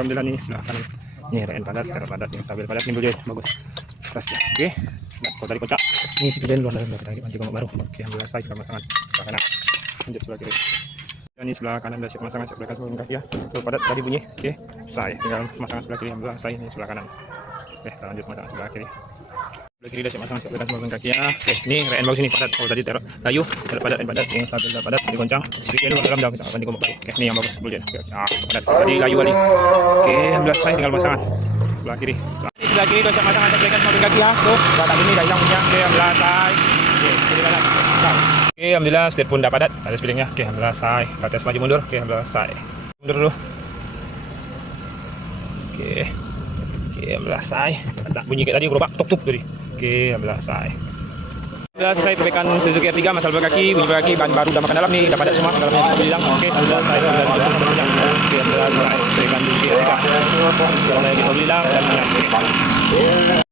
Alhamdulillah nih sebelah kanan. Nih rem padat, padat yang stabil padat nih beliau bagus. Kerasnya. Oke. Dan kalau tadi kocak. Ini si pilihan luar dalam kita nanti baru. Oke, alhamdulillah saya sudah pemasangan. Sebelah kanan. Lanjut sebelah kiri. Dan ini sebelah kanan sudah siap pemasangan sebelah kanan kaki ya. Kalau padat tadi bunyi. Oke. Saya tinggal pemasangan sebelah kiri. Alhamdulillah saya ini sebelah kanan. Oke, kita lanjut pemasangan sebelah kiri. Sebelah kiri udah siap pasang sebelah kanan kaki ya. Oke, ini rem bagus ini padat. Kalau tadi layu, padat yang stabil padat digoncang. Sedikit luar dalam dah kita akan dikombak. Oke, ini yang bagus beliau. Oke, padat. Tadi layu kali. Oke, alhamdulillah saya tinggal pasangan sebelah kiri. Sebelah kiri udah siap pasang perbaikan mobil kaki ya. Tuh, batak ini dah hilang punya. Oke, alhamdulillah saya. Oke, jadi padat. Oke, alhamdulillah setir pun dah padat. Ada spillingnya. Oke, alhamdulillah saya. Batas maju mundur. Oke, alhamdulillah saya. Mundur dulu. Oke. Oke, alhamdulillah saya. Tak bunyi kayak tadi gerobak tuk-tuk tadi. Oke, alhamdulillah selesai. Sudah selesai perbaikan Suzuki R3 masalah kaki, bunyi kaki, ban baru udah makan dalam nih, udah padat semua, dalamnya mobil hilang. Oke, sudah selesai. Oke, alhamdulillah selesai perbaikan Suzuki R3. Dalamnya mobil hilang dan